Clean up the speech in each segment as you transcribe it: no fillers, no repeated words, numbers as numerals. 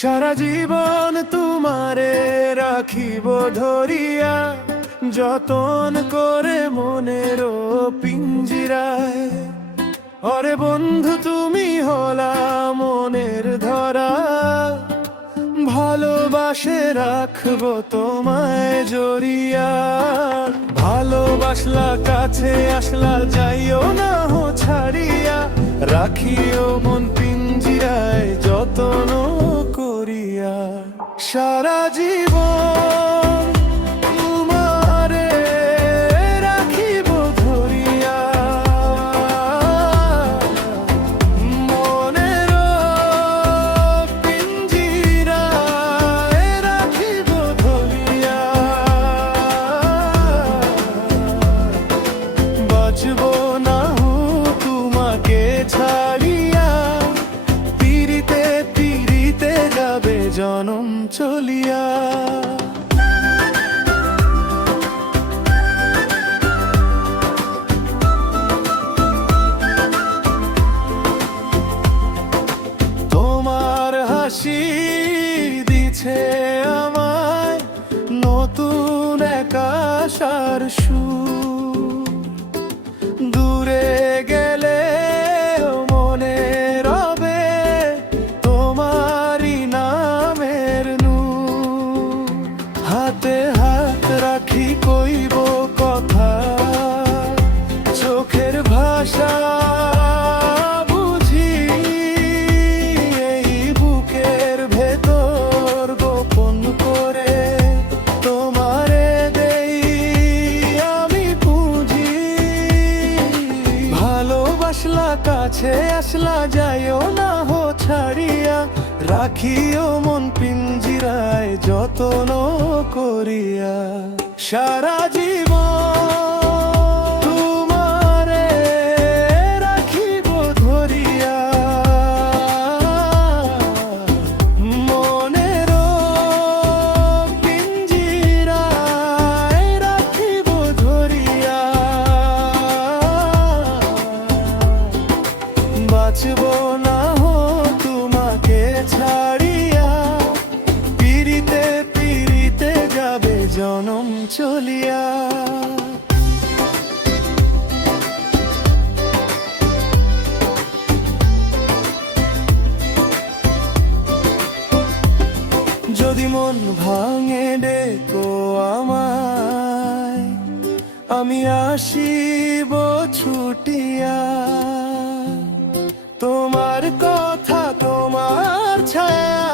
সারা জীবন তোমারে রাখিব ধরিয়া, যতন করে মনের পিঞ্জিরায়। অরে বন্ধু তুমি হলা মনের ধরা, ভালোবাসে রাখবো তোমায় জড়িয়া। ভালোবাসলা কাছে আসলা যাইও না হো ছাড়িয়া, রাখিও মন পিঞ্জিরায় যতন করিয়া। সারা জীবন তোমারে রাখিব ধরিয়া, মনের পিঞ্জিরায় রাখিব ধরিয়া। বাঁচব না হো তোমাকে ছাড়িয়া, পিরিতে পিরিতে যাবে জনম চলিয়া। তোমার হাসি দিছে আমায় নতুন এক আশার সুর। দূরে গেলে মনে রবে তোমারই নামের নূর। হাতে হাত রাখি কইব কথা, চোখের ভাষা বুঝি এই বুকের ভেতর গোপন করে। তোমারে দেই আমি পুঁজি, ভালোবাসলা কাছে আসলা যাইও না হো ছাড়িয়া, রাখিও মন পিঞ্জিরায় যতন করিয়া। সারা জীবন তোমারে রাখিব ধরিয়া, মনের পিঞ্জিরায় রাখিব ধরিয়া। বাঁচব না হো তোমাকে ছাড়িয়া, পিরিতে পিরিতে যাবে জনম চলিয়া। যদি মন ভাঙে ডেকো আমায়, আমি আসিব ছুটিয়া। তোমার কথা তোমার ছায়া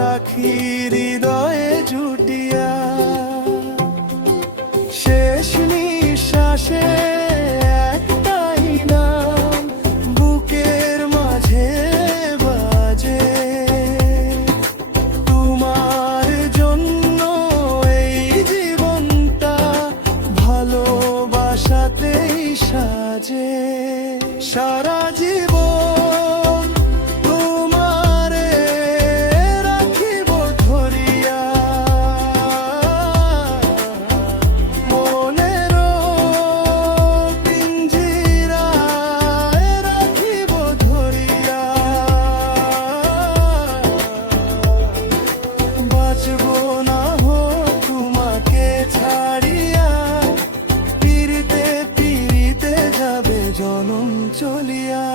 রাখি হৃদয়ে জুটিয়া। শেষ নিঃশ্বাসে একটাই নাম বুকের মাঝে বাজে, তোমার জন্য এই জীবনটা ভালোবাসাতেই সাজে। সারা জীবন তোমারে রাখিব ধরিয়া, মনের পিঞ্জিরায় রাখিব ধরিয়া। বাঁচব না হো তোমাকে ছাড়িয়া, পিরিতে পিরিতে যাবে জনম চলিয়া।